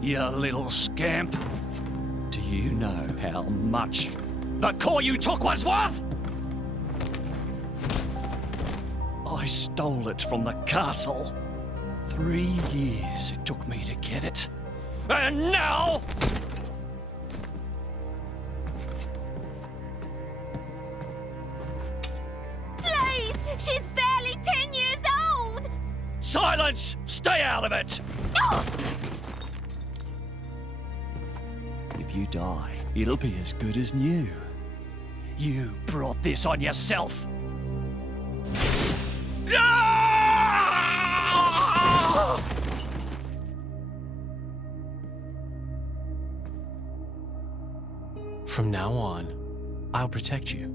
You little scamp. Do you know how much the core you took was worth? I stole it from the castle. 3 years it took me to get it. And now... Please! She's barely 10 years old! Silence! Stay out of it! Oh! If you die, it'll be as good as new. You brought this on yourself. From now on, I'll protect you.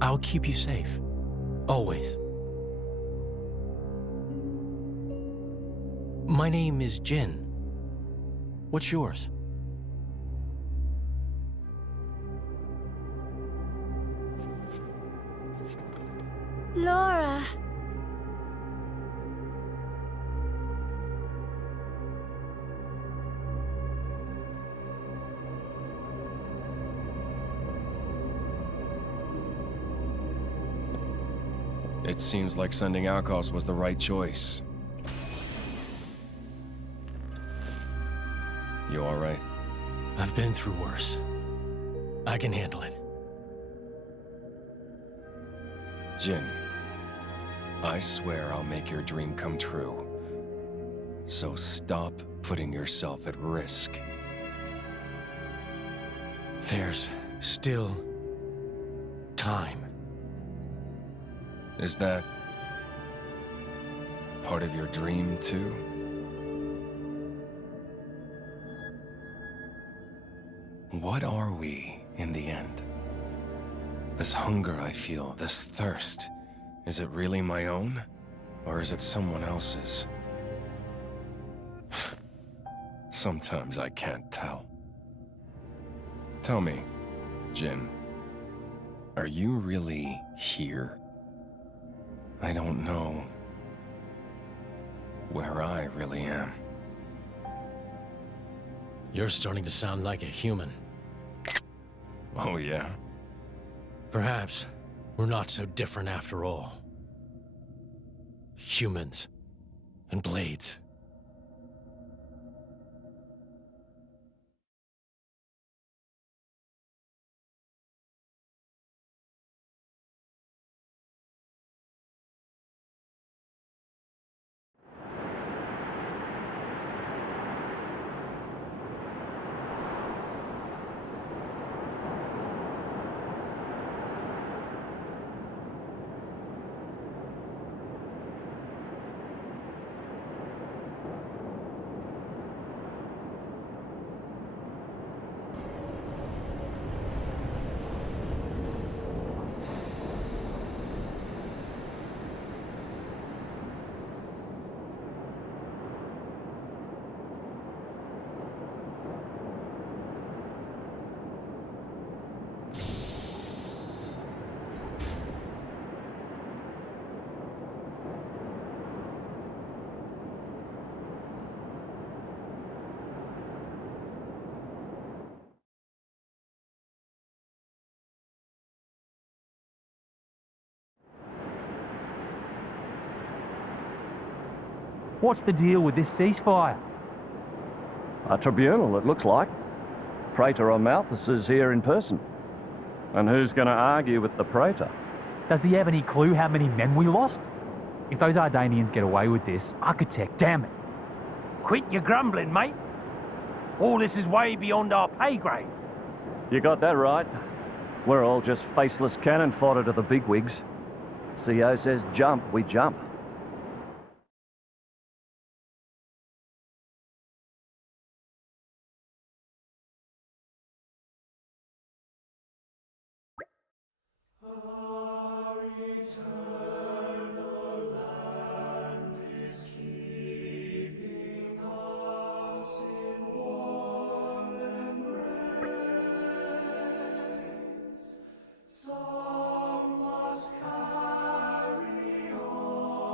I'll keep you safe. Always. My name is Jin. What's yours? Laura. It seems like sending Outcasts was the right choice. You all right? I've been through worse. I can handle it. Jin, I swear I'll make your dream come true. So stop putting yourself at risk. There's still time. Is that part of your dream, too? What are we, in the end? This hunger I feel, this thirst, is it really my own? Or is it someone else's? Sometimes I can't tell. Tell me, Jin, are you really here? I don't know where I really am. You're starting to sound like a human. Oh, yeah? Perhaps we're not so different after all. Humans and blades. What's the deal with this ceasefire? A tribunal, it looks like. Praetor Malthus is here in person. And who's going to argue with the Praetor? Does he have any clue how many men we lost? If those Ardanians get away with this, Architect, damn it. Quit your grumbling, mate. All this is way beyond our pay grade. You got that right. We're all just faceless cannon fodder to the bigwigs. CO says jump, we jump. Some must carry on.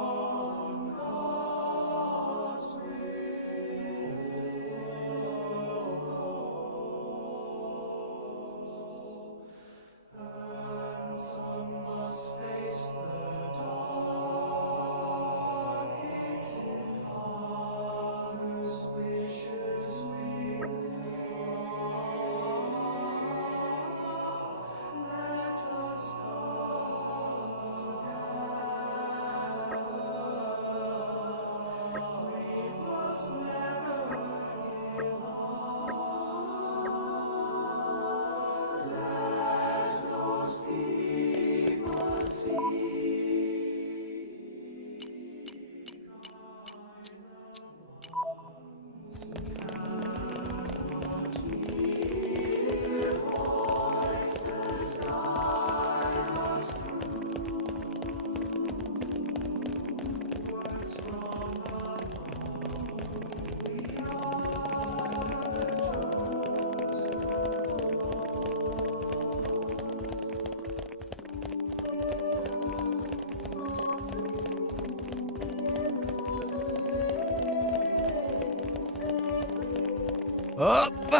Up!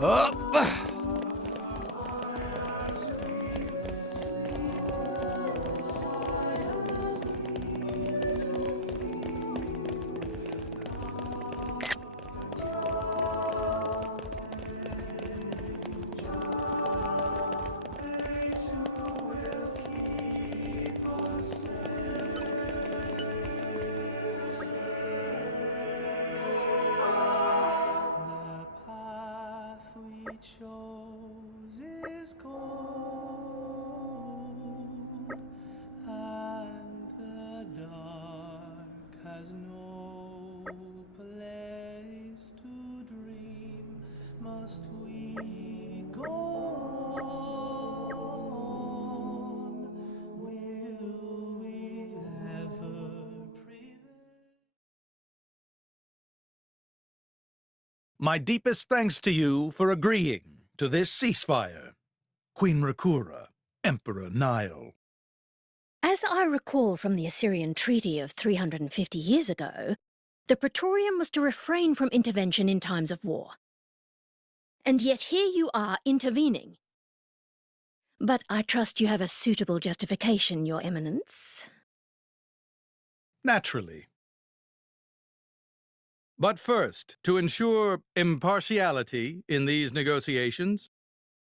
Up! chose is gold, and the dark has no place to dream. Must we go on? Will we ever prevail? My deepest thanks to you for agreeing to this ceasefire, Queen Rakura, Emperor Nile. As I recall from the Assyrian treaty of 350 years ago, the Praetorium was to refrain from intervention in times of war. And yet here you are intervening. But I trust you have a suitable justification, Your Eminence. Naturally. But first, to ensure impartiality in these negotiations,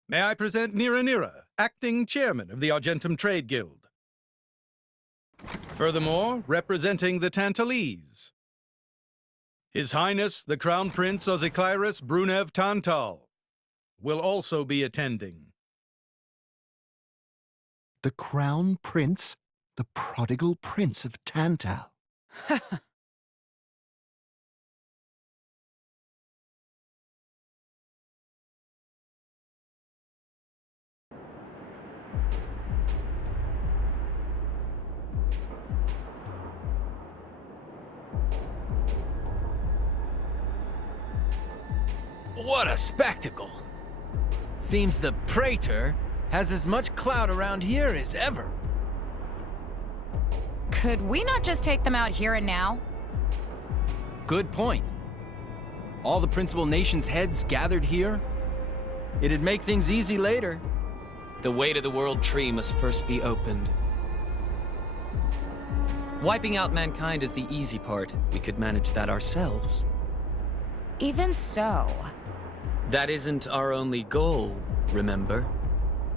may I present Nira, acting chairman of the Argentum Trade Guild. Furthermore, representing the Tantalese, His Highness the Crown Prince Ozikairis Brunev Tantal will also be attending. The Crown Prince? The prodigal Prince of Tantal. What a spectacle! Seems the Praetor has as much clout around here as ever. Could we not just take them out here and now? Good point. All the principal nations' heads gathered here? It'd make things easy later. The way to the world tree must first be opened. Wiping out mankind is the easy part. We could manage that ourselves. Even so. That isn't our only goal, remember?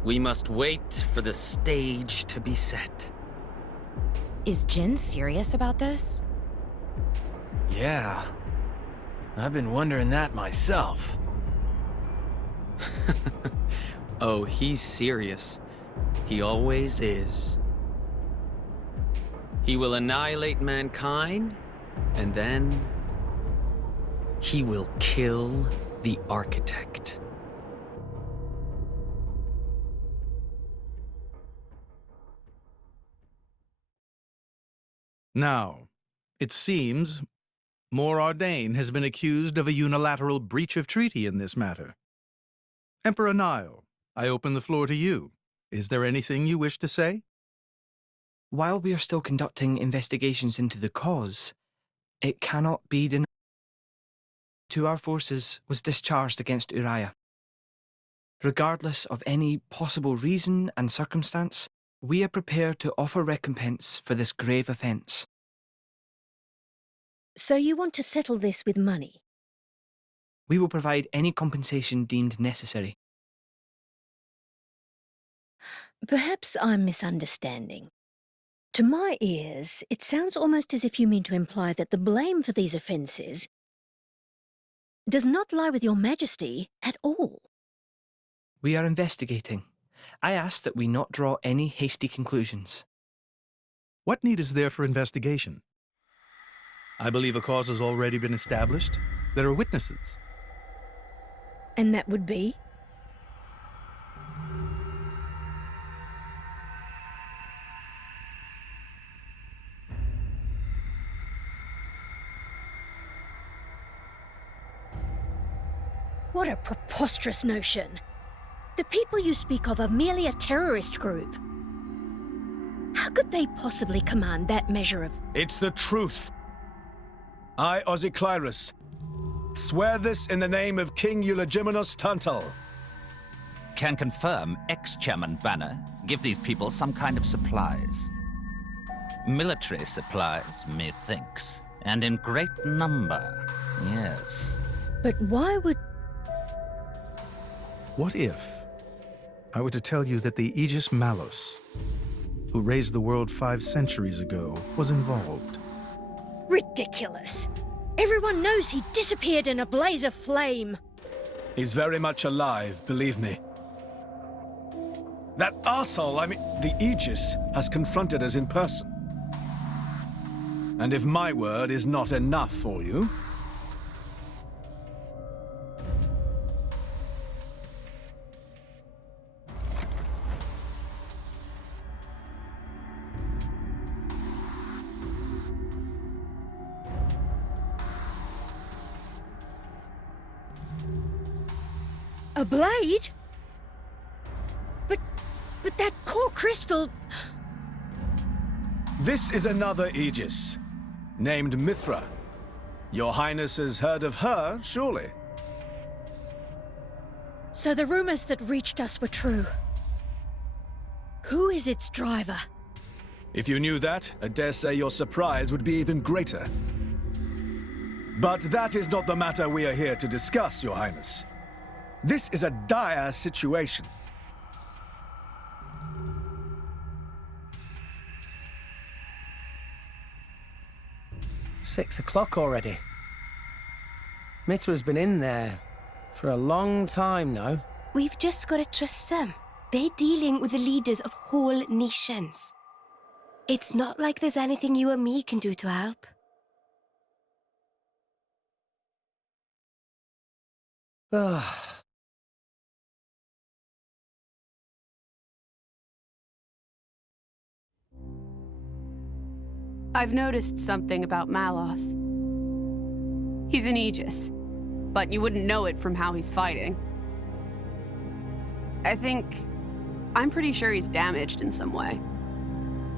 We must wait for the stage to be set. Is Jin serious about this? Yeah. I've been wondering that myself. Oh, he's serious. He always is. He will annihilate mankind, and then he will kill the architect. Now, it seems Mor Ardain has been accused of a unilateral breach of treaty in this matter. Emperor Nile, I open the floor to you. Is there anything you wish to say? While we are still conducting investigations into the cause, it cannot be denied. To our forces was discharged against Uriah. Regardless of any possible reason and circumstance, we are prepared to offer recompense for this grave offence. So you want to settle this with money? We will provide any compensation deemed necessary. Perhaps I'm misunderstanding. To my ears, it sounds almost as if you mean to imply that the blame for these offences does not lie with your Majesty at all. We are investigating. I ask that we not draw any hasty conclusions. What need is there for investigation? I believe a cause has already been established. There are witnesses. And that would be? What a preposterous notion. The people you speak of are merely a terrorist group. How could they possibly command that measure of... It's the truth. I, Ozikairis, Swear this in the name of King Eulogimenus Tuntal. Can confirm ex-Chairman Banner give these people some kind of supplies. Military supplies, methinks, and in great number, yes. But why would... What if I were to tell you that the Aegis Malus, who raised the world 5 centuries ago, was involved? Ridiculous. Everyone knows he disappeared in a blaze of flame. He's very much alive, believe me. That arsehole, the Aegis, has confronted us in person. And if my word is not enough for you... A blade? But that core crystal... This is another Aegis, named Mithra. Your Highness has heard of her, surely? So the rumors that reached us were true. Who is its driver? If you knew that, I dare say your surprise would be even greater. But that is not the matter we are here to discuss, Your Highness. This is a dire situation. Six o'clock already. Mithra's been in there for a long time now. We've just got to trust them. They're dealing with the leaders of whole nations. It's not like there's anything you or me can do to help. Ugh. I've noticed something about Malos. He's an Aegis, but you wouldn't know it from how he's fighting. I'm pretty sure he's damaged in some way.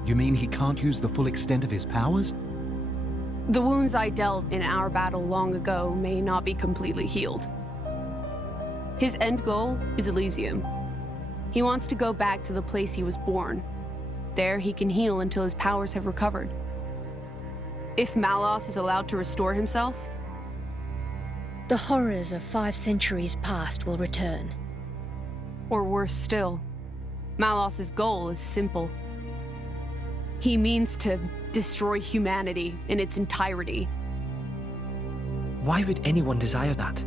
You mean he can't use the full extent of his powers? The wounds I dealt in our battle long ago may not be completely healed. His end goal is Elysium. He wants to go back to the place he was born. There he can heal until his powers have recovered. If Malos is allowed to restore himself... The horrors of 5 centuries past will return. Or worse still, Malos's goal is simple. He means to destroy humanity in its entirety. Why would anyone desire that?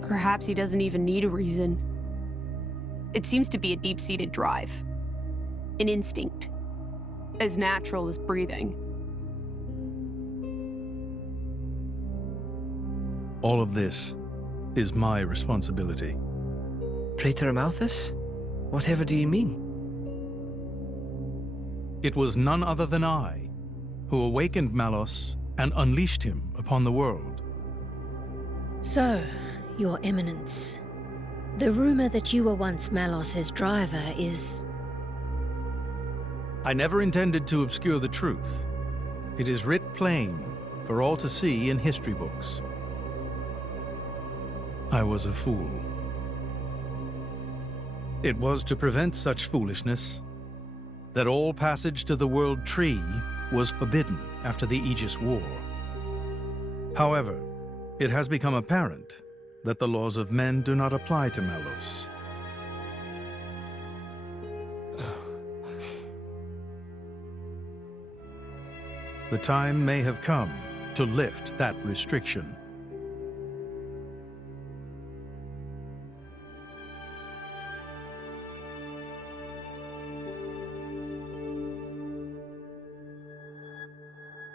Perhaps he doesn't even need a reason. It seems to be a deep-seated drive. An instinct. As natural as breathing. All of this is my responsibility. Praetor Amalthus? Whatever do you mean? It was none other than I who awakened Malos and unleashed him upon the world. So, Your Eminence, the rumor that you were once Malos's driver is... I never intended to obscure the truth. It is writ plain for all to see in history books. I was a fool. It was to prevent such foolishness that all passage to the World Tree was forbidden after the Aegis War. However, it has become apparent that the laws of men do not apply to Malos. The time may have come to lift that restriction.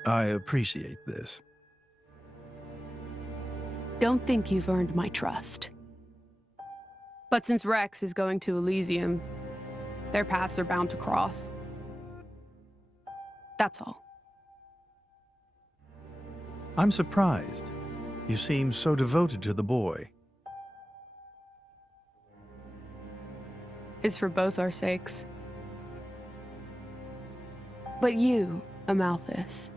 I appreciate this. Don't think you've earned my trust. But since Rex is going to Elysium, their paths are bound to cross. That's all. I'm surprised. You seem so devoted to the boy. It's for both our sakes. But you, Amalthus,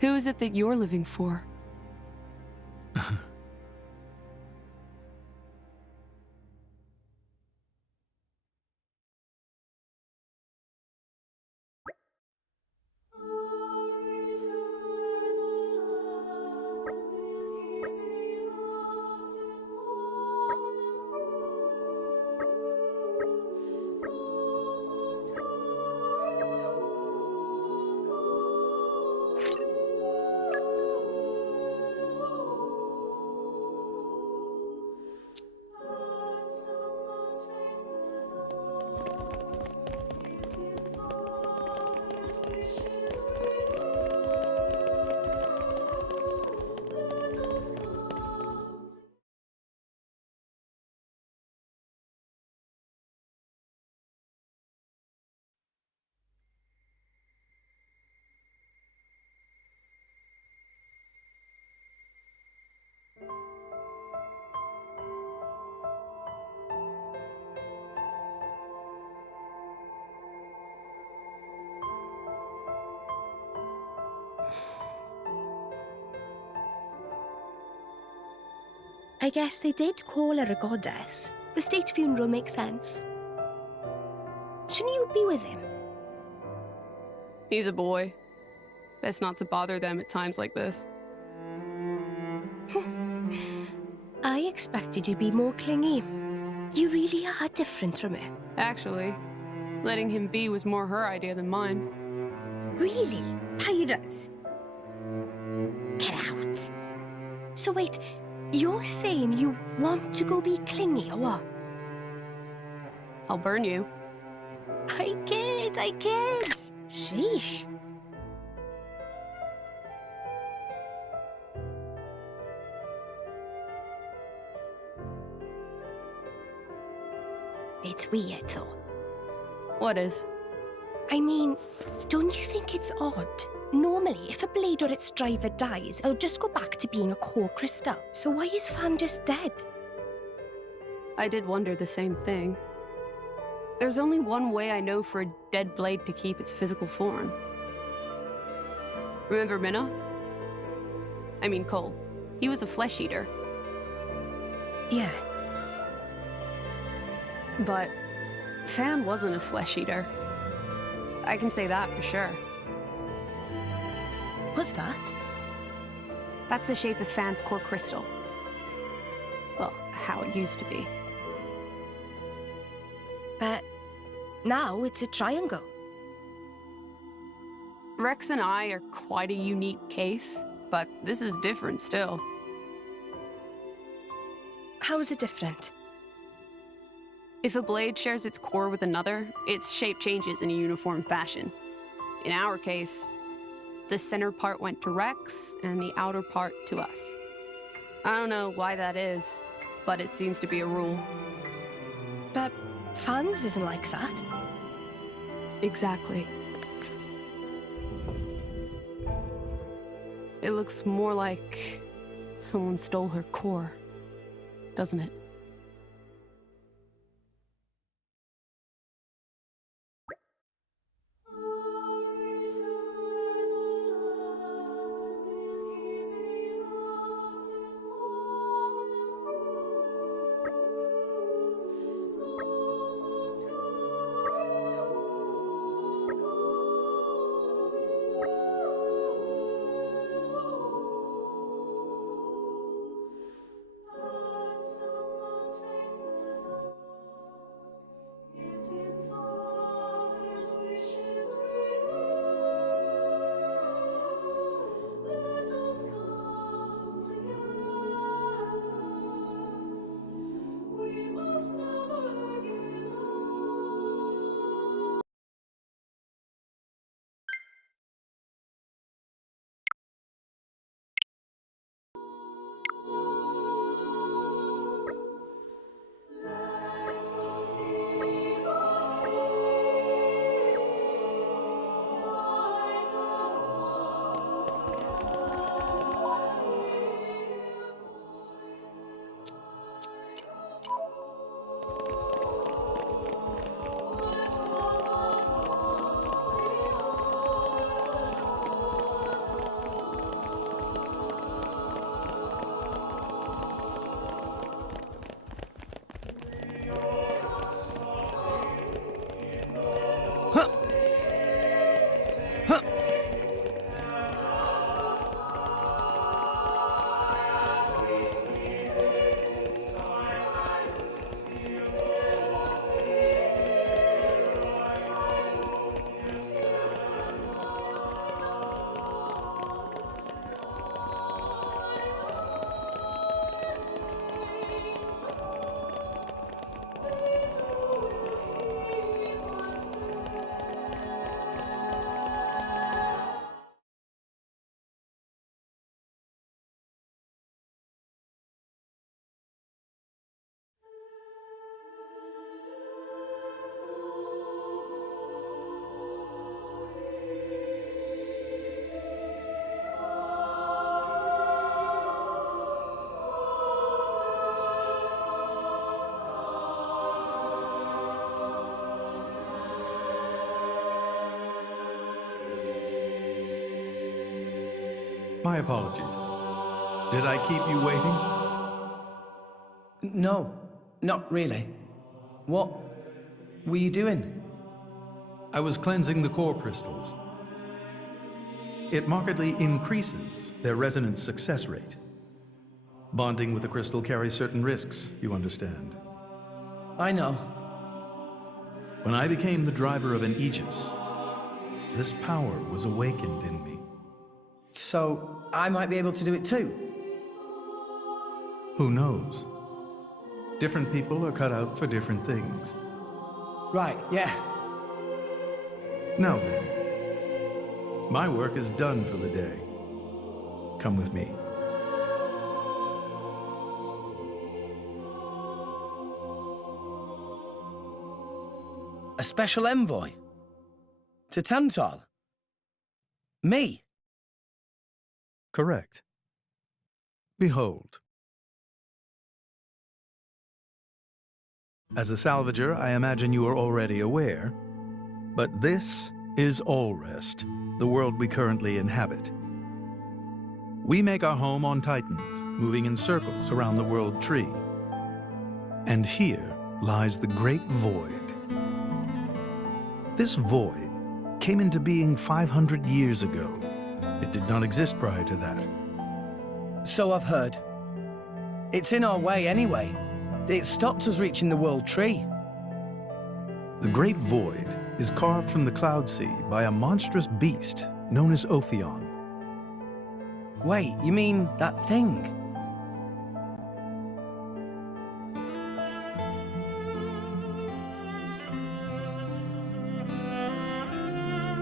who is it that you're living for? I guess they did call her a goddess. The state funeral makes sense. Shouldn't you be with him? He's a boy. Best not to bother them at times like this. I expected you to be more clingy. You really are different from her. Actually, letting him be was more her idea than mine. Really? Pirates? Get out. So wait, you're saying you want to go be clingy or what? I'll burn you. I kid. Sheesh. It's weird, though. What is? I mean, don't you think it's odd? Normally, if a blade or its driver dies, it'll just go back to being a core crystal. So why is Fan just dead? I did wonder the same thing. There's only one way I know for a dead blade to keep its physical form. Remember Minoth? I mean Cole. He was a flesh eater. Yeah. But Fan wasn't a flesh eater. I can say that for sure. What's that? That's the shape of Fan's core crystal. Well, how it used to be. But now it's a triangle. Rex and I are quite a unique case, but this is different still. How is it different? If a blade shares its core with another, its shape changes in a uniform fashion. In our case, the center part went to Rex and the outer part to us. I don't know why that is, but it seems to be a rule. But Fan's isn't like that. Exactly. It looks more like someone stole her core, doesn't it? My apologies. Did I keep you waiting? No, not really. What were you doing? I was cleansing the core crystals. It markedly increases their resonance success rate. Bonding with a crystal carries certain risks, you understand. I know. When I became the driver of an Aegis, this power was awakened in me. So, I might be able to do it too? Who knows? Different people are cut out for different things. Right, yeah. Now then, my work is done for the day. Come with me. A special envoy? To Tantal? Me? Correct. Behold. As a salvager, I imagine you are already aware, but this is Allrest, the world we currently inhabit. We make our home on Titans, moving in circles around the world tree. And here lies the Great Void. This void came into being 500 years ago. It did not exist prior to that. So I've heard. It's in our way anyway. It stopped us reaching the world tree. The Great Void is carved from the Cloud Sea by a monstrous beast known as Ophion. Wait, you mean that thing?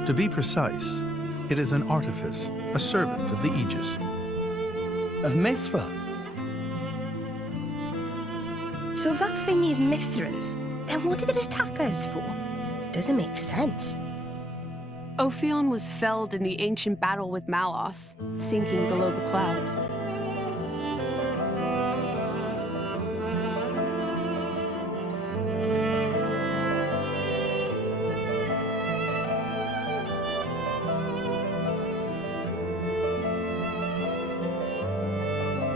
To be precise, it is an artifice, a servant of the Aegis. Of Mithra? So if that thing is Mithra's, then what did it attack us for? Doesn't make sense. Ophion was felled in the ancient battle with Malos, sinking below the clouds.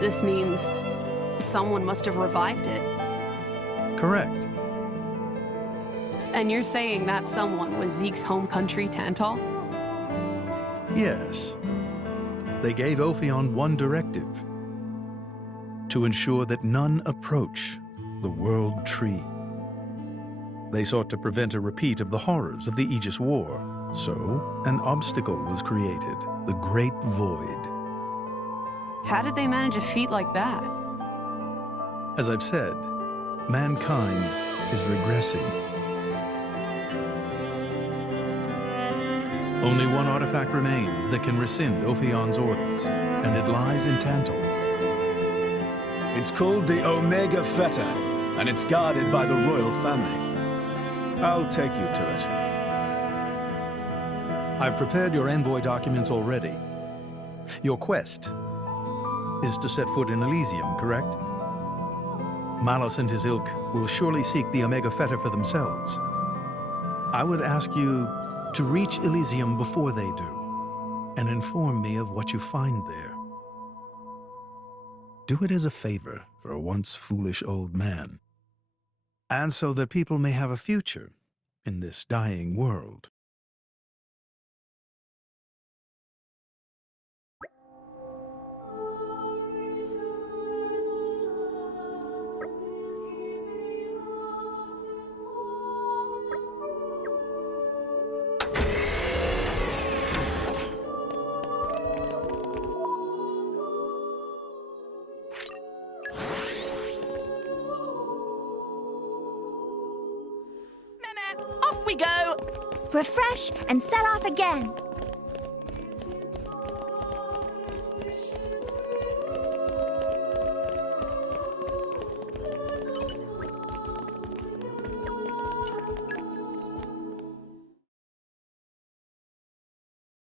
This means someone must have revived it. Correct. And you're saying that someone was Zeke's home country, Tantal? Yes. They gave Ophion one directive: to ensure that none approach the World Tree. They sought to prevent a repeat of the horrors of the Aegis War, so an obstacle was created, the Great Void. How did they manage a feat like that? As I've said, mankind is regressing. Only one artifact remains that can rescind Ophion's orders, and it lies in Tantal. It's called the Omega Fetter, and it's guarded by the royal family. I'll take you to it. I've prepared your envoy documents already. Your quest is to set foot in Elysium, correct? Malos and his ilk will surely seek the Omega Fetter for themselves. I would ask you to reach Elysium before they do, and inform me of what you find there. Do it as a favor for a once foolish old man, and so that people may have a future in this dying world. Off we go! Refresh and set off again.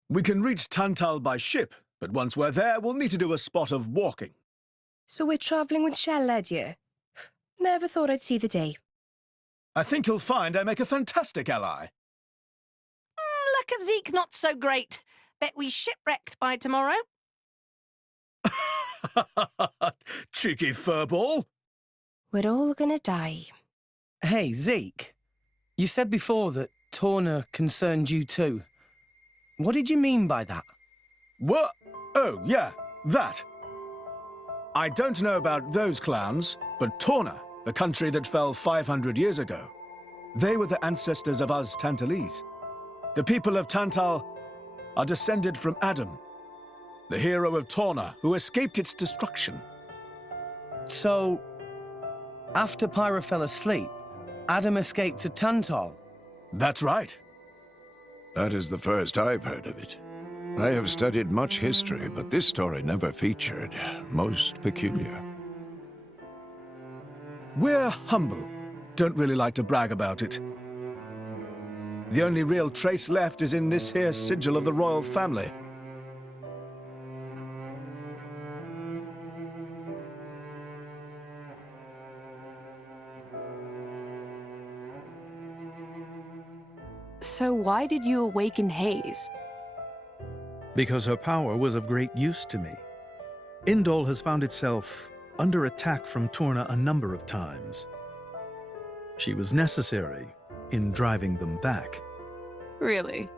We can reach Tantal by ship, but once we're there, we'll need to do a spot of walking. So we're travelling with Shell-led, yeah? Never thought I'd see the day. I think you'll find I make a fantastic ally. Luck of Zeke not so great. Bet we shipwrecked by tomorrow. Cheeky furball. We're all gonna die. Hey, Zeke. You said before that Torna concerned you too. What did you mean by that? What? Oh, yeah, that. I don't know about those clowns, but Torna, the country that fell 500 years ago, they were the ancestors of us Tantalese. The people of Tantal are descended from Adam, the hero of Torna who escaped its destruction. So, after Pyra fell asleep, Adam escaped to Tantal? That's right. That is the first I've heard of it. I have studied much history, but this story never featured. Most peculiar. We're humble. Don't really like to brag about it. The only real trace left is in this here sigil of the royal family. So why did you awaken Hayes? Because her power was of great use to me. Indol has found itself under attack from Torna a number of times. She was necessary in driving them back. Really?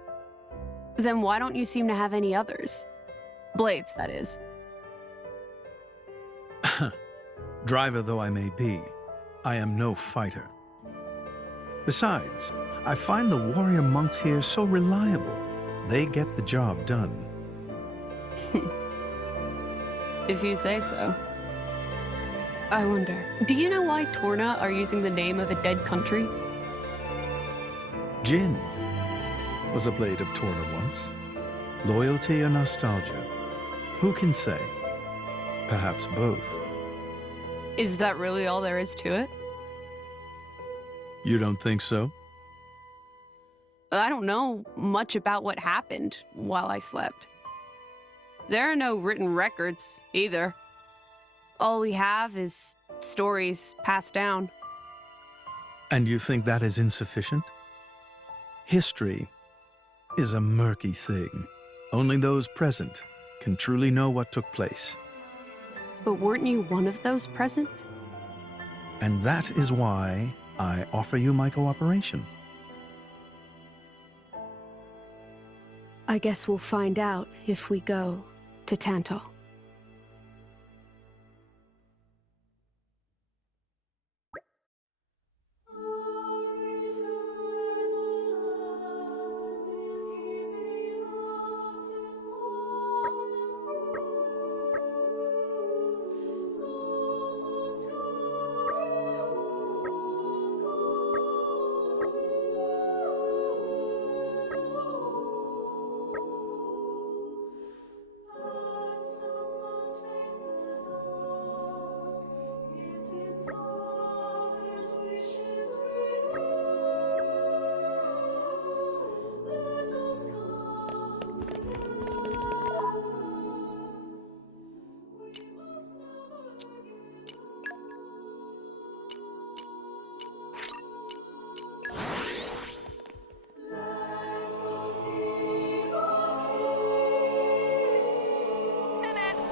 Then why don't you seem to have any others? Blades, that is. Driver though I may be, I am no fighter. Besides, I find the warrior monks here so reliable. They get the job done. If you say so. I wonder, do you know why Torna are using the name of a dead country? Jin was a blade of Torna once. Loyalty or nostalgia? Who can say? Perhaps both. Is that really all there is to it? You don't think so? I don't know much about what happened while I slept. There are no written records, either. All we have is stories passed down. And you think that is insufficient? History is a murky thing. Only those present can truly know what took place. But weren't you one of those present? And that is why I offer you my cooperation. I guess we'll find out if we go to Tantal.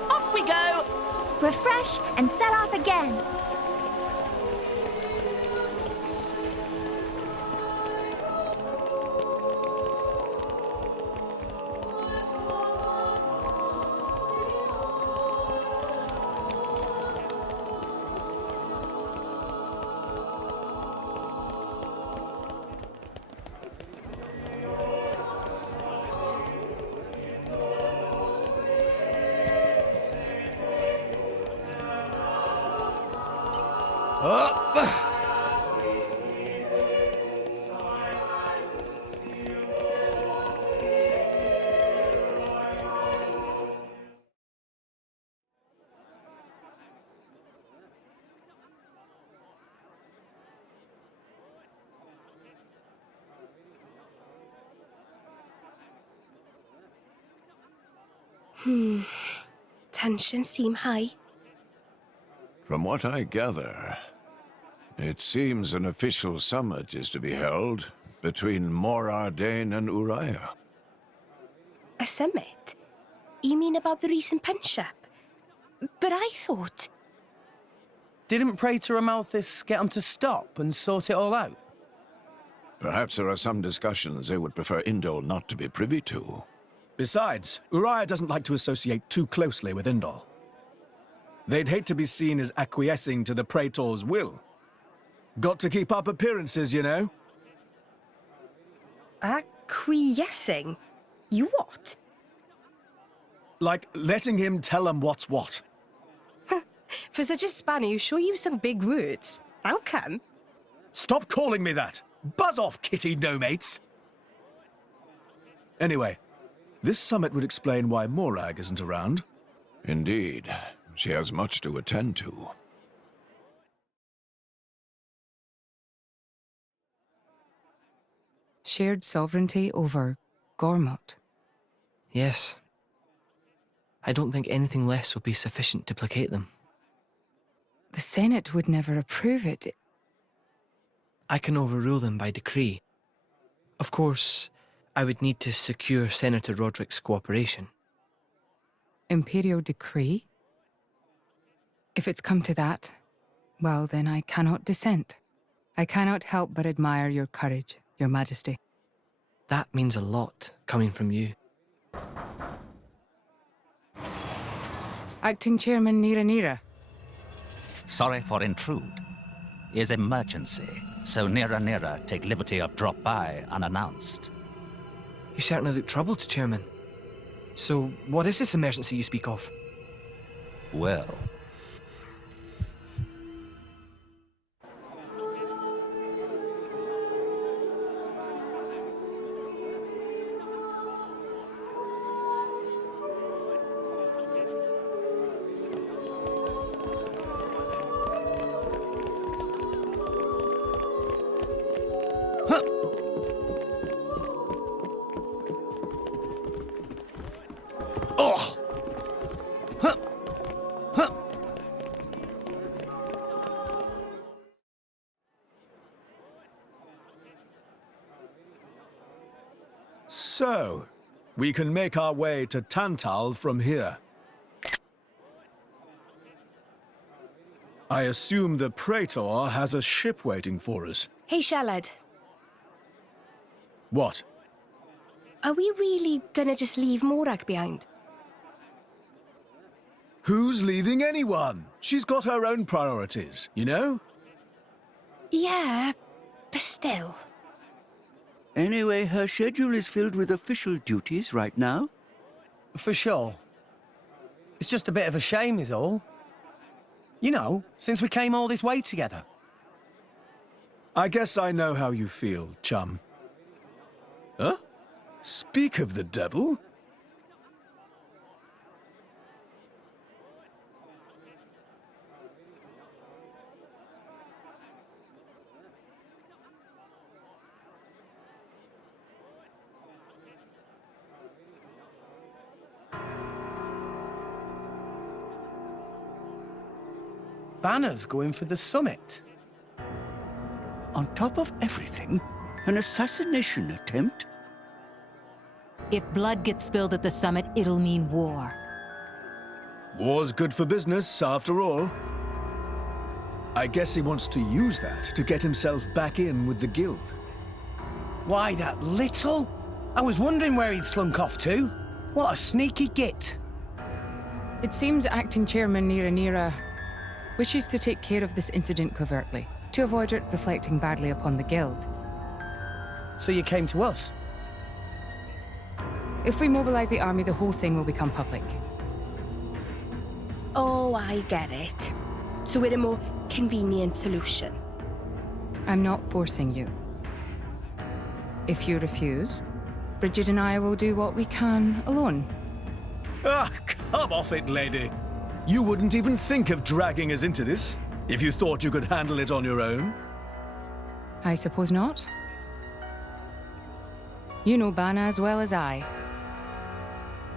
Off we go! Refresh and set off again. Tensions seem high. From what I gather, it seems an official summit is to be held between Morardain and Uriah. A summit? You mean about the recent punch-up? But I thought... Didn't Praetor Amalthus get him to stop and sort it all out? Perhaps there are some discussions they would prefer Indol not to be privy to. Besides, Uriah doesn't like to associate too closely with Indol. They'd hate to be seen as acquiescing to the Praetor's will. Got to keep up appearances, you know. Acquiescing? You what? Like letting him tell them what's what. For such a spanner, you sure use some big words. How come? Stop calling me that! Buzz off, kitty no-mates! Anyway, this summit would explain why Morag isn't around. Indeed. She has much to attend to. Shared sovereignty over Gormott. Yes. I don't think anything less will be sufficient to placate them. The Senate would never approve it. I can overrule them by decree. Of course, I would need to secure Senator Roderick's cooperation. Imperial decree? If it's come to that, well, then I cannot dissent. I cannot help but admire your courage, Your Majesty. That means a lot, coming from you. Acting Chairman Nira. Sorry for intrude. Is emergency, so Nira take liberty of drop by unannounced. You certainly look troubled, Chairman. So, what is this emergency you speak of? Well... So, we can make our way to Tantal from here. I assume the Praetor has a ship waiting for us. Hey, Shalad. What? Are we really gonna just leave Morag behind? Who's leaving anyone? She's got her own priorities, you know? Yeah, but still. Anyway, her schedule is filled with official duties right now. For sure. It's just a bit of a shame is all. You know, since we came all this way together. I guess I know how you feel, chum. Huh? Speak of the devil. Banner's going for the summit. On top of everything, an assassination attempt? If blood gets spilled at the summit, it'll mean war. War's good for business, after all. I guess he wants to use that to get himself back in with the guild. Why, that little? I was wondering where he'd slunk off to. What a sneaky git. It seems Acting Chairman Nira wishes to take care of this incident covertly, to avoid it reflecting badly upon the guild. So you came to us? If we mobilize the army, the whole thing will become public. Oh, I get it. So we're a more convenient solution. I'm not forcing you. If you refuse, Bridget and I will do what we can alone. Ah, come off it, lady. You wouldn't even think of dragging us into this, if you thought you could handle it on your own. I suppose not. You know Bana as well as I.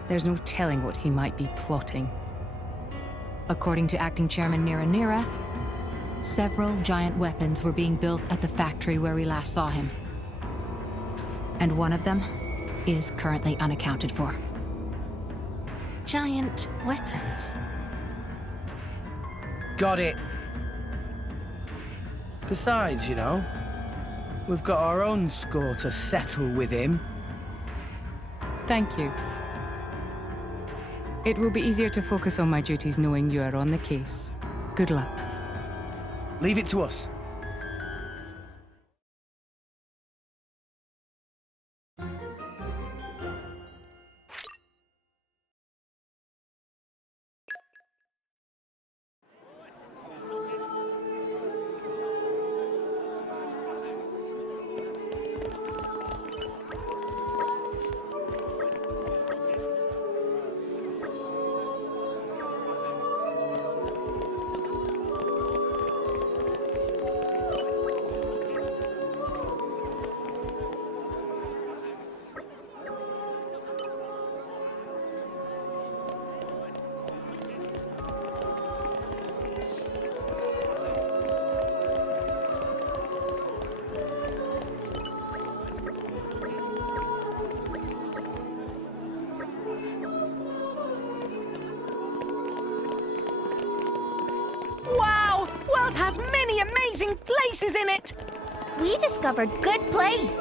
There's no telling what he might be plotting. According to Acting Chairman Nira, several giant weapons were being built at the factory where we last saw him. And one of them is currently unaccounted for. Giant weapons? got it. Besides, you know, we've got our own score to settle with him. Thank you. It will be easier to focus on my duties knowing you are on the case. Good luck. Leave it to us. Wow! World has many amazing places in it! We discovered good place.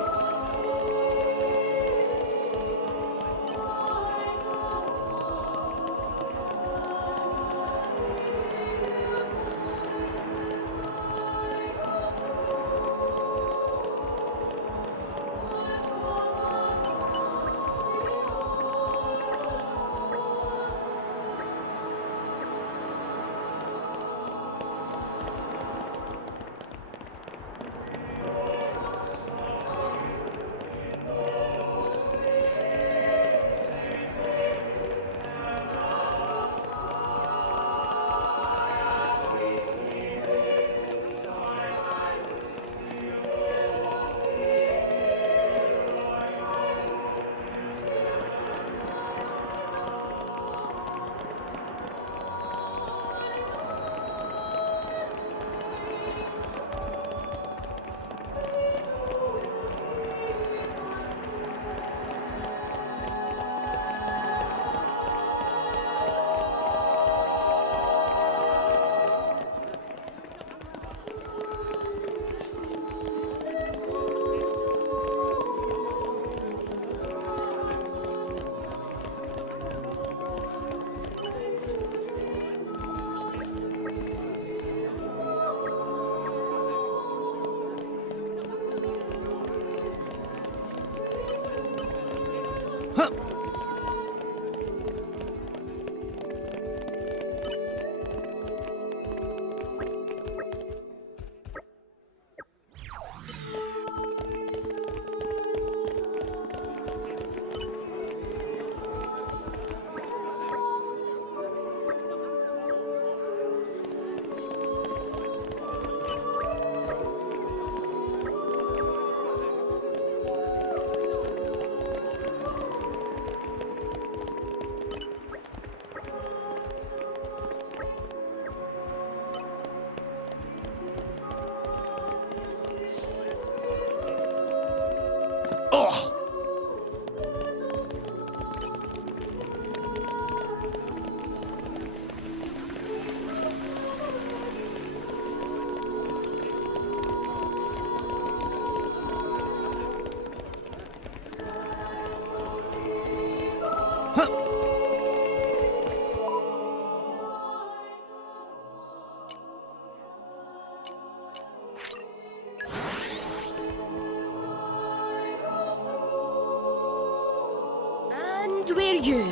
And we're you.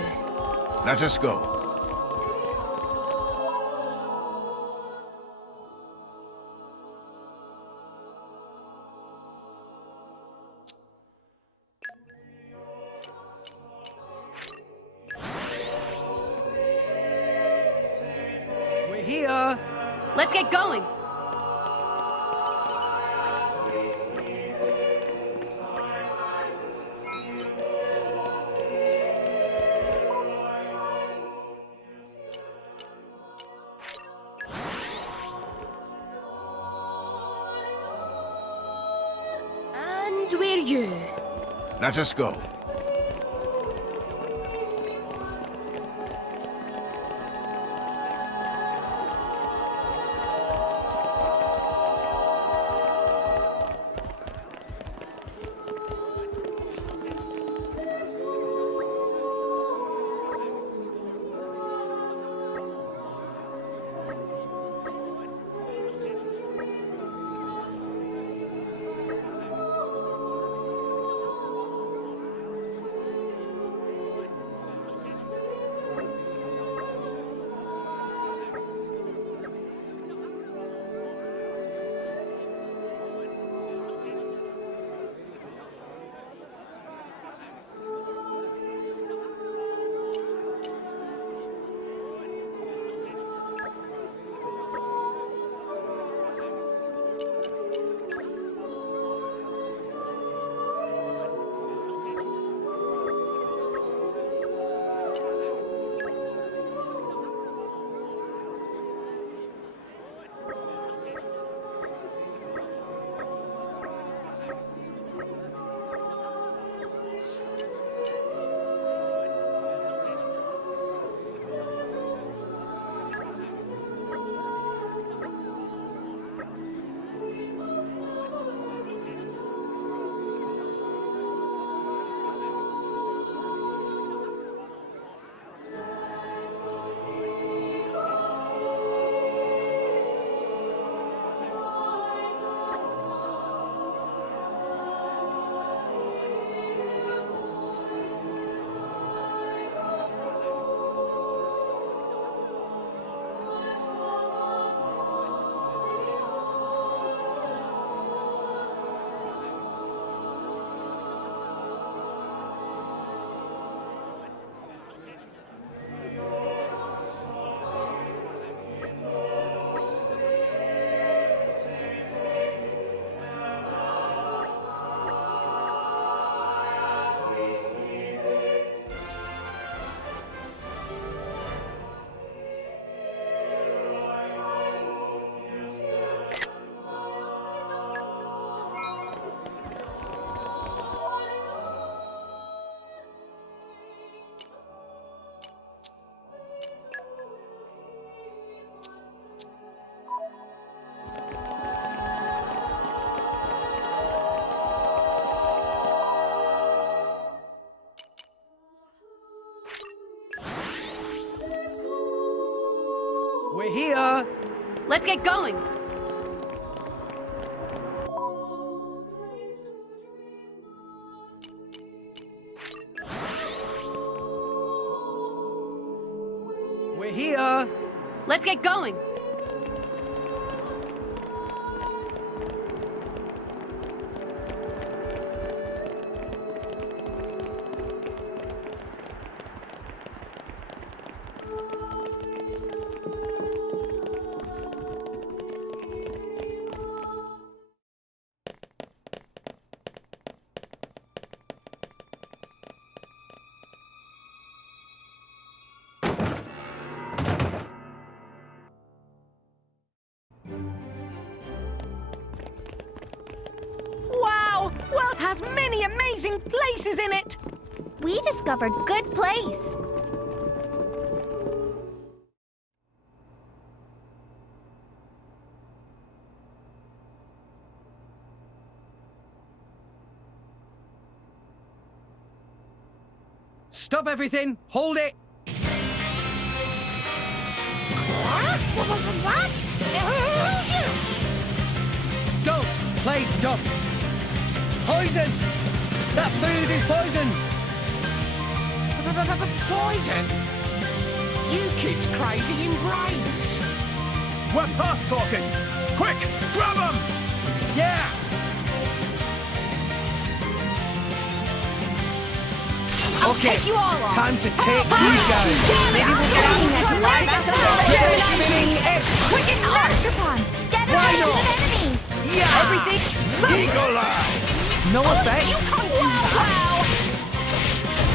Let us go. We're here. Let's get going. And we're you. Let us go. We're here! Let's get going! We're here! Let's get going! Wow! World has many amazing places in it! We discovered good place. Stop everything! Hold it! What? Don't play dumb! Poison! That food is poisoned! Poison? You kids crazy in brains! We're past talking! Quick, grab them! Yeah! I'll Okay, take you all on. time to take you guys! Maybe we'll get out and try Spinning egg! Quicken Arts! Gather Why attention not? of enemies. Yeah! Everything Eagle Eye! No effect! You can't do that!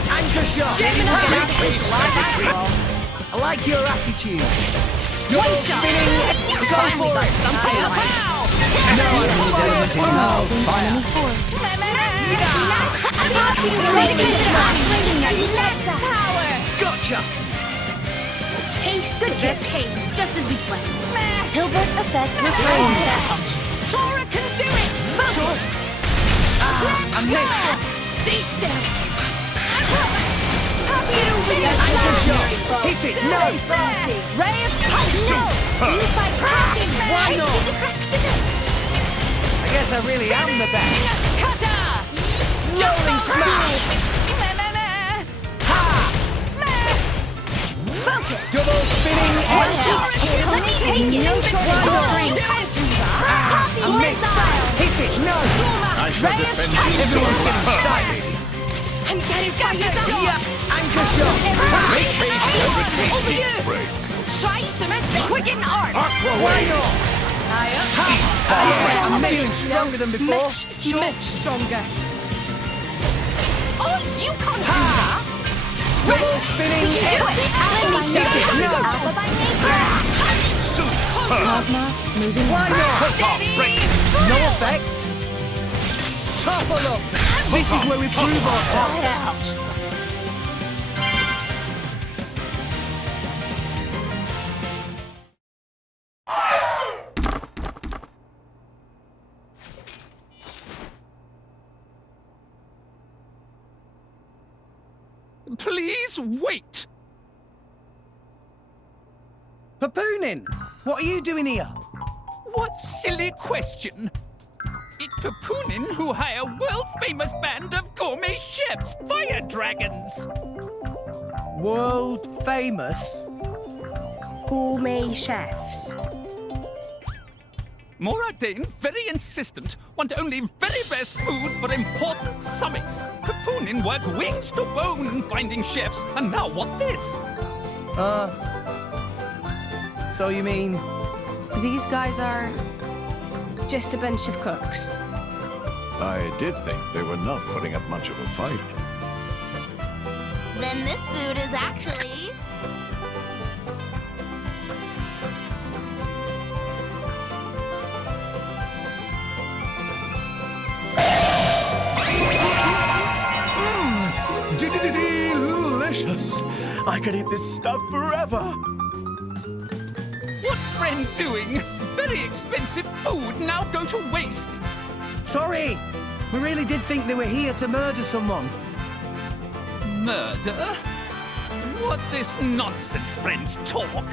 Anchor shot! Gemini! I like your attitude! Double spinning! Go for it! Something up. No, I don't need element in now. Fire! Gotcha! Taste the pain, just as we planned. Hilbert effect reframed. Tora can do it! Focus! I missed! Stay still! Get over here! Anchor shot! Hit it! No! Frosty! Ray of punch! No! You fight Happy! Why not? You deflected it! I guess I really am the best! Cutter! Rolling smash! Ha! Focus! Double spinning One edge! shot! Let me take it! No short Why not? string! Happy I missed! missile! Hit it! No! I shall Ray of defend punch! you so Everyone's getting fast. excited! I'm getting scattered! Yeah! Anchor shot! Make haste and retreat. Over you! Break. Try some of this! Quicken Arts! Aqua Why Wave. not? Higher! I'm feeling stronger than before. Much stronger! Oh, you can't do that! Double spinning Do edge! it! Let me show Hit it! you! No! Alpha by nature! Cosmos, moving Why on. not? No effect? Topple up! This is where we prove ourselves! Please wait! Papoonin! What are you doing here? What silly question! It's Papoonin who hire world-famous band of gourmet chefs, fire dragons! World famous? Gourmet chefs. Moradane, very insistent, want only very best food for important summit. Papoonin work wings to bone finding chefs, and now what this? So you mean... These guys are just a bunch of cooks. I did think they were not putting up much of a fight. Then this food is actually... Delicious! I could eat this stuff forever! What friend doing? Very expensive food now go to waste. Sorry! We really did think they were here to murder someone. Murder? What this nonsense friends talk?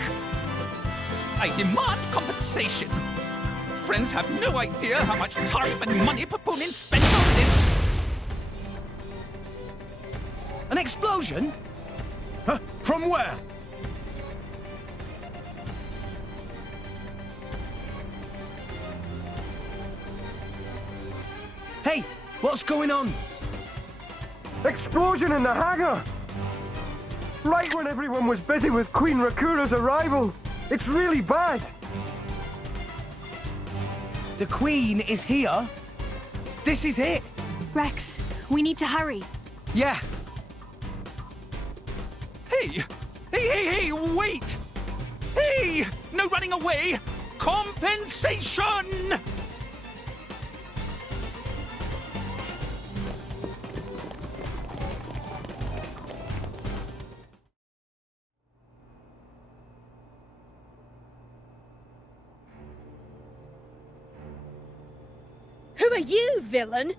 I demand compensation. Friends have no idea how much time and money Papunin spent on this. An explosion? Huh? From where? Hey, what's going on? Explosion in the hangar! Right when everyone was busy with Queen Rakura's arrival. It's really bad. The Queen is here? This is it? Rex, we need to hurry. Yeah. Hey! Hey, wait! Hey! No running away! Compensation! Who are you, villain?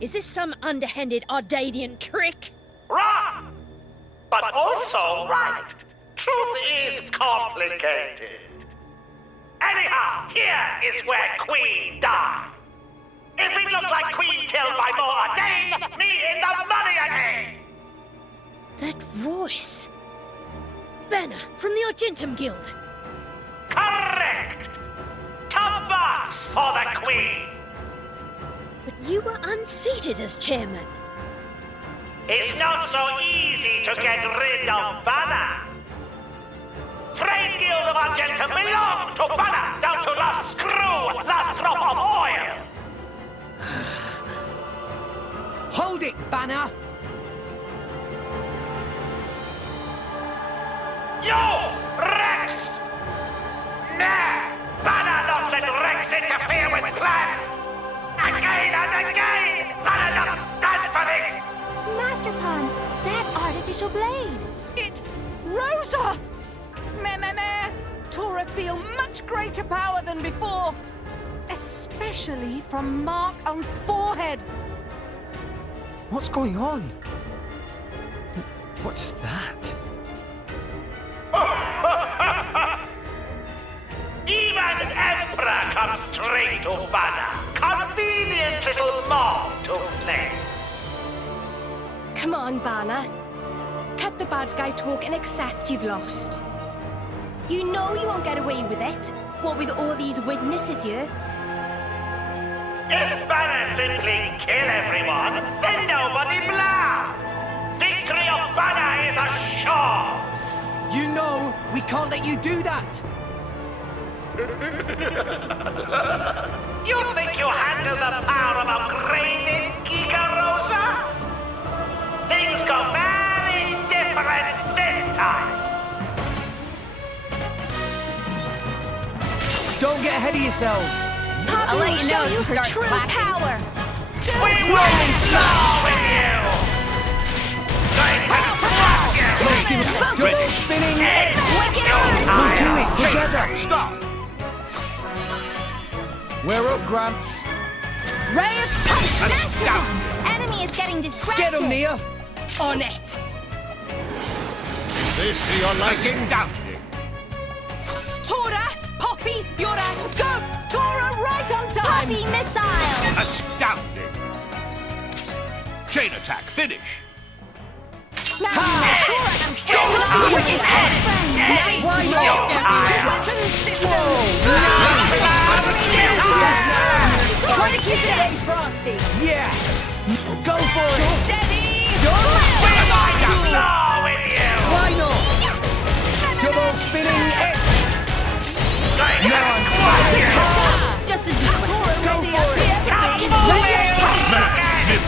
Is this some underhanded Ardadian trick? Wrong! But also right. Truth is complicated. Anyhow, here is where Queen died. If it looked like Queen killed by more Dane, me in the money again! That voice. Banner from the Argentum Guild. Correct! Top box for the Queen! But you were unseated as chairman. It's not so easy to get rid of Banner. Trade Guild of Argentum belong to Banner, down to last screw, last drop of oil. Hold it, Banner! You, Rex! Nah, Banner not let Rex interfere with plans. Again and again, Banner not stand for this. Master Palm, that artificial blade. It... Rosa! Meh. Tora feel much greater power than before. Especially from mark on forehead. What's going on? What's that? Even Emperor comes straight to Banner. Convenient little mob to play. Come on, Banner. Cut the bad guy talk and accept you've lost. You know you won't get away with it. What with all these witnesses here? If Banner simply kill everyone, then nobody blah. Victory of Banner is assured. You know we can't let you do that. You think you handle the power of upgraded Giga Rosa? Things go very different this time. Don't get ahead of yourselves. I'll let you know if you start true power. We won't slow with you. Let's give it a double spinning. We'll do it together. Stop. We're up, Gramps. Ray of punch. Enemy is getting distracted. Get him, Nia. On it. Is this to your liking? Tora, Poppy, Yura, go! Tora, right on time! Poppy missile! Astounding! Chain attack, finish! Now, Tora and Gemini! Nice! Why not? Weapon system! Try to keep it frosty. Yeah! Go for it! Steady! Why not? Double spinning it! Now I'm fire! Just as we were. Go for it! Just wait.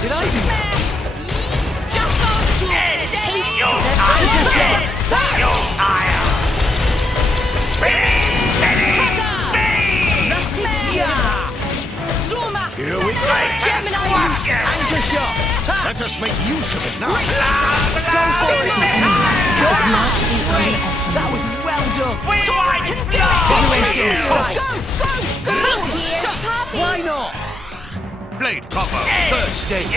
Did I do that? Jump on! Steady! Zuma! Here we go! Gemini! Anchor shot! Let us make use of it now! Go for it! Does not be That was well done! Tora can do it! Anyone's getting sight! Go! Why not? Blade combo, third stage!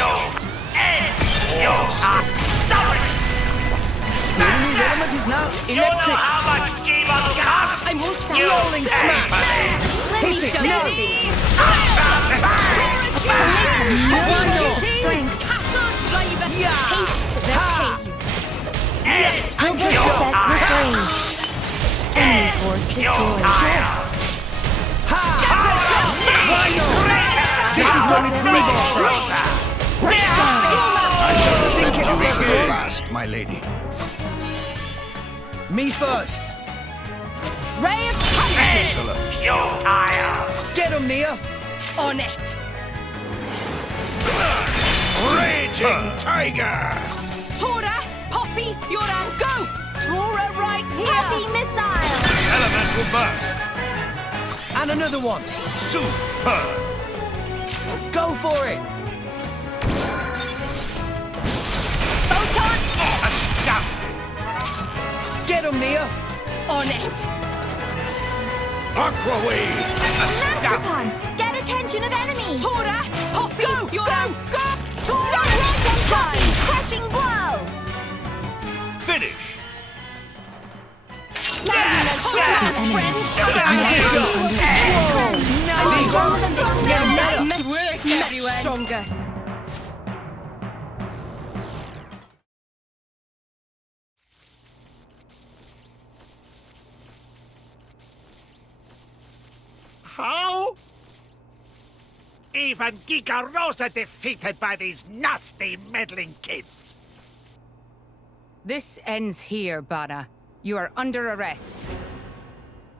The enemy's element is now You know electric! how much G-Ball costs? I time won't stop. Rolling smash! Let me show you. Strength. Castle driver. Taste the pain. Hunger effect refrain. Enemy force destroyed. Scatter shell! This is the retrieval. I shall sink it at last, my lady. Me first. Ray of punishment. Get him, Nia. On it. Raging tiger! Tora, Poppy, you're on go! Tora right here! Heavy missile. Elemental burst! And another one. Super! Go for it. Photon X. Astounding! Get him, Nia. On it. Aqua wave! Astounding! Get attention of enemies. Tora, Poppy, you're on go! Tora, right on time. Crushing blow. Finish! Now you know friends. Nice work, everyone. Stronger. How? Even Giga Rosa defeated by these nasty, meddling kids. This ends here, Bana. You are under arrest.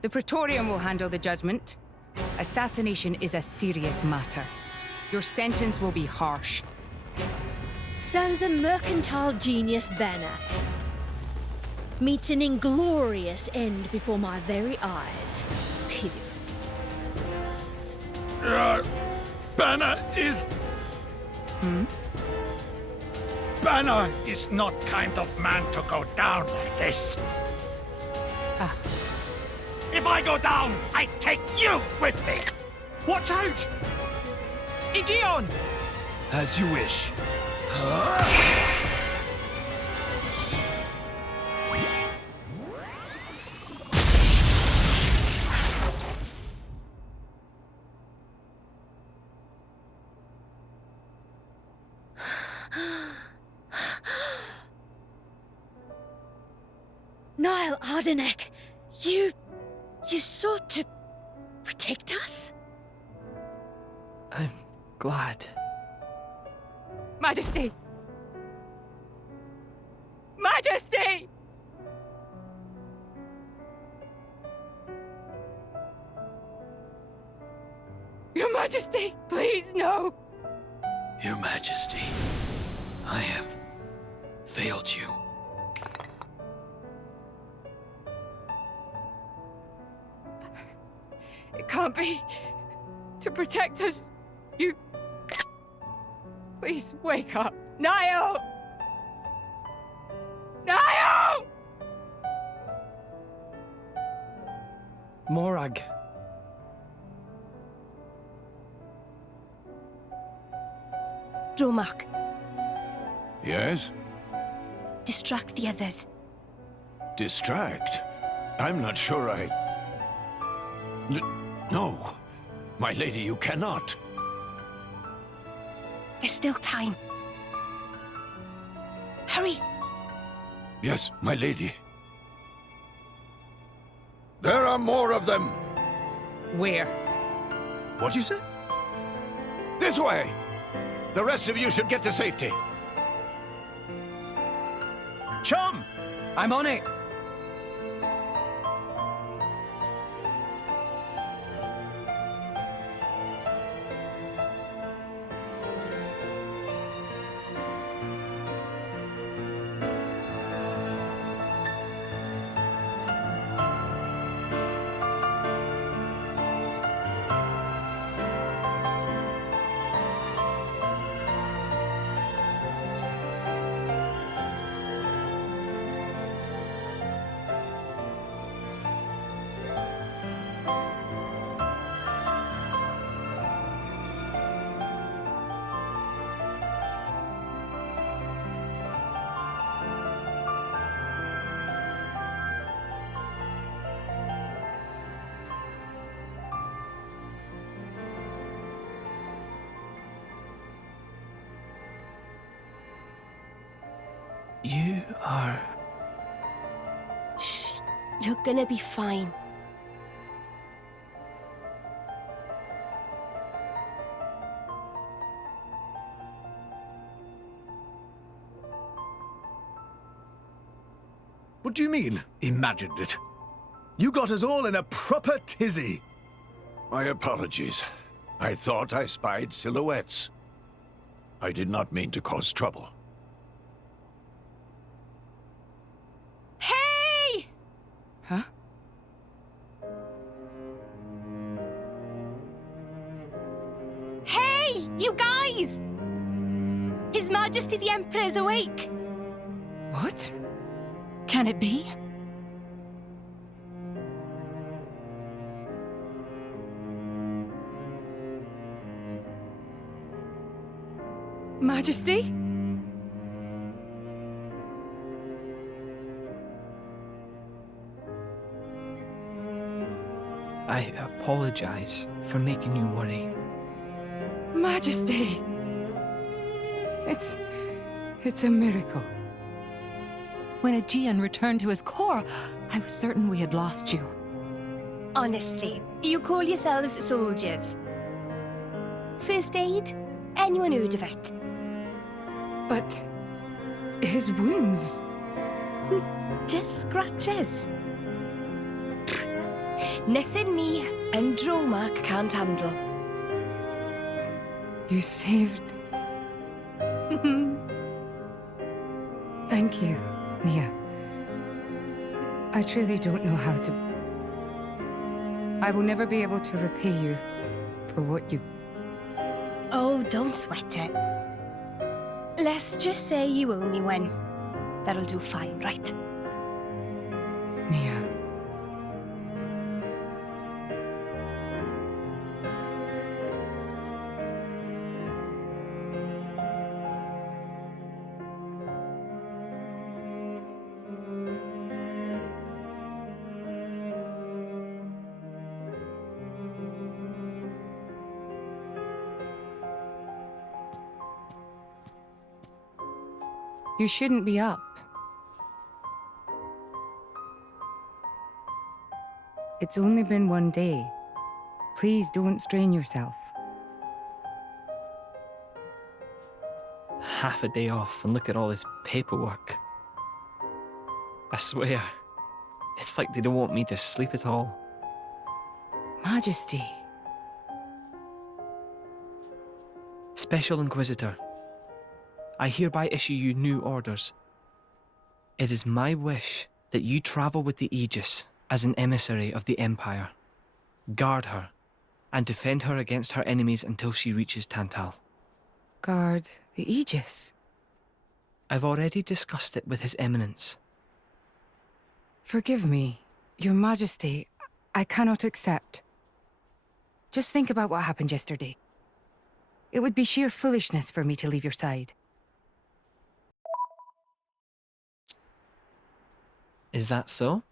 The Praetorium will handle the judgment. Assassination is a serious matter. Your sentence will be harsh. So the mercantile genius Banner meets an inglorious end before my very eyes. Pitiful. Banner is... Banner is not kind of man to go down like this. If I go down, I take you with me. Watch out! Aegeon! As you wish. Niall Ardenek, you sought to protect us? I'm glad. Majesty! Majesty! Your Majesty, please, no! Your Majesty, I have failed you. It can't be. To protect us, you... Please, wake up. Niall! Niall! Morag. Dromark, Yes? distract the others. Distract? I'm not sure I... No. My lady, you cannot. There's still time. Hurry! Yes, my lady. There are more of them! Where? What'd you say? This way! The rest of you should get to safety. Chum! I'm on it. You are... Shh. You're gonna be fine. What do you mean, imagined it? You got us all in a proper tizzy. My apologies. I thought I spied silhouettes. I did not mean to cause trouble. Hey! Huh? Hey, you guys! His Majesty the Emperor is awake. What? Can it be? Majesty? I apologize for making you worry. Majesty! It's a miracle. When Aegean returned to his core, I was certain we had lost you. Honestly, you call yourselves soldiers. First aid? Anyone heard of it? But his wounds... Just scratches. Nothing me and Dromark can't handle. You saved... Thank you, Nia. I truly don't know how to... I will never be able to repay you for what you... Oh, don't sweat it. Let's just say you owe me one. That'll do fine, right? Nia. You shouldn't be up. It's only been one day. Please don't strain yourself. Half a day off and look at all this paperwork. I swear, it's like they don't want me to sleep at all. Majesty. Special Inquisitor, I hereby issue you new orders. It is my wish that you travel with the Aegis as an emissary of the Empire. Guard her, and defend her against her enemies until she reaches Tantal. Guard the Aegis? I've already discussed it with His Eminence. Forgive me, Your Majesty. I cannot accept. Just think about what happened yesterday. It would be sheer foolishness for me to leave your side. Is that so?